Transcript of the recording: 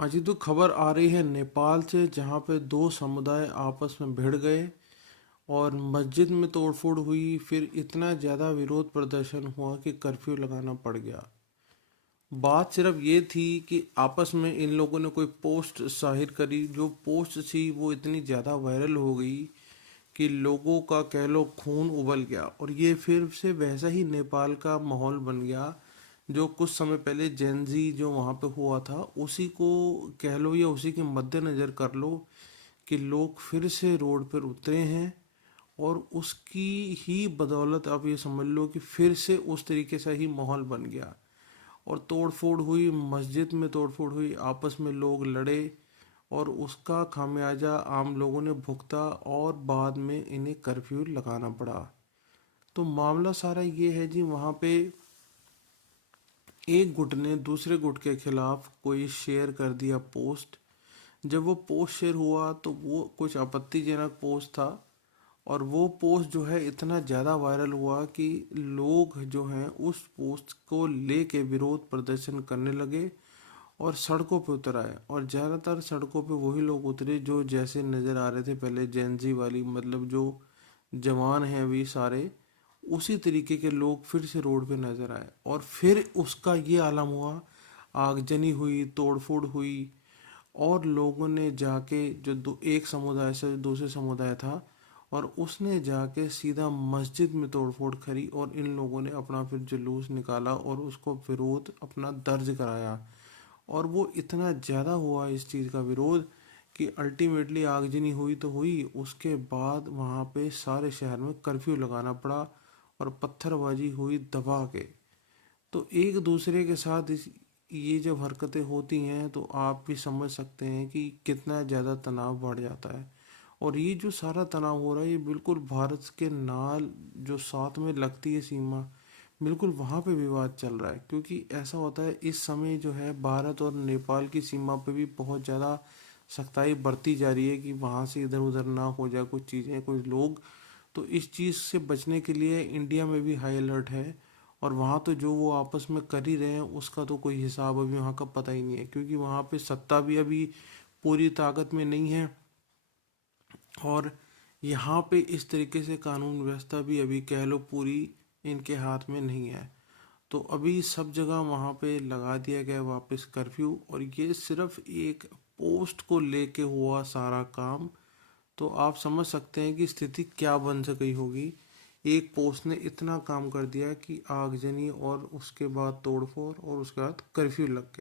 हाँ जी, तो खबर आ रही है नेपाल से, जहाँ पे दो समुदाय आपस में भिड़ गए और मस्जिद में तोड़फोड़ हुई। फिर इतना ज़्यादा विरोध प्रदर्शन हुआ कि कर्फ्यू लगाना पड़ गया। बात सिर्फ ये थी कि आपस में इन लोगों ने कोई पोस्ट जाहिर करी। जो पोस्ट थी वो इतनी ज़्यादा वायरल हो गई कि लोगों का कह लो खून उबल गया, और ये फिर से वैसा ही नेपाल का माहौल बन गया जो कुछ समय पहले जेनजी जो वहाँ पे हुआ था, उसी को कह लो या उसी के मद्देनज़र कर लो कि लोग फिर से रोड पर उतरे हैं। और उसकी ही बदौलत आप ये समझ लो कि फिर से उस तरीके से ही माहौल बन गया और तोड़फोड़ हुई, मस्जिद में तोड़फोड़ हुई, आपस में लोग लड़े और उसका खामियाजा आम लोगों ने भुगता और बाद में इन्हें कर्फ्यू लगाना पड़ा। तो मामला सारा ये है जी, वहाँ पे एक गुट ने दूसरे गुट के खिलाफ कोई शेयर कर दिया पोस्ट। जब वो पोस्ट शेयर हुआ तो वो कुछ आपत्तिजनक पोस्ट था, और वो पोस्ट जो है इतना ज़्यादा वायरल हुआ कि लोग जो हैं उस पोस्ट को लेके विरोध प्रदर्शन करने लगे और सड़कों पे उतर आए। और ज़्यादातर सड़कों पे वही लोग उतरे जो जैसे नज़र आ रहे थे पहले, जेनजी वाली, मतलब जो जवान हैं अभी सारे, उसी तरीके के लोग फिर से रोड पे नजर आए। और फिर उसका ये आलम हुआ, आगजनी हुई, तोड़फोड़ हुई, और लोगों ने जाके जो एक समुदाय से दूसरे समुदाय था, और उसने जाके सीधा मस्जिद में तोड़फोड़ करी और इन लोगों ने अपना फिर जुलूस निकाला और उसको विरोध अपना दर्ज कराया। और वो इतना ज़्यादा हुआ इस चीज़ का विरोध कि अल्टीमेटली आगजनी हुई तो हुई, उसके बाद वहाँ पे सारे शहर में कर्फ्यू लगाना पड़ा और पत्थरबाजी हुई दबा के। तो एक दूसरे के साथ ये जब हरकतें होती हैं तो आप भी समझ सकते हैं कि कितना ज़्यादा तनाव बढ़ जाता है। और ये जो सारा तनाव हो रहा है, ये बिल्कुल भारत के नाल जो साथ में लगती है सीमा, बिल्कुल वहाँ पे विवाद चल रहा है। क्योंकि ऐसा होता है इस समय जो है भारत और नेपाल की सीमा पे भी बहुत ज़्यादा सख्ताई बरती जा रही है कि वहाँ से इधर उधर ना हो जाए कुछ चीज़ें, कुछ लोग। तो इस चीज़ से बचने के लिए इंडिया में भी हाई अलर्ट है। और वहाँ तो जो वो आपस में कर ही रहे हैं उसका तो कोई हिसाब अभी वहाँ का पता ही नहीं है, क्योंकि वहाँ पे सत्ता भी अभी पूरी ताकत में नहीं है। और यहाँ पे इस तरीके से कानून व्यवस्था भी अभी कह लो पूरी इनके हाथ में नहीं है। तो अभी सब जगह वहाँ पे लगा दिया गया वापस कर्फ्यू, और ये सिर्फ एक पोस्ट को लेके हुआ सारा काम। तो आप समझ सकते हैं कि स्थिति क्या बन गई होगी। एक पोस्ट ने इतना काम कर दिया कि आगजनी और उसके बाद तोड़फोड़ और उसके बाद कर्फ्यू लग गया।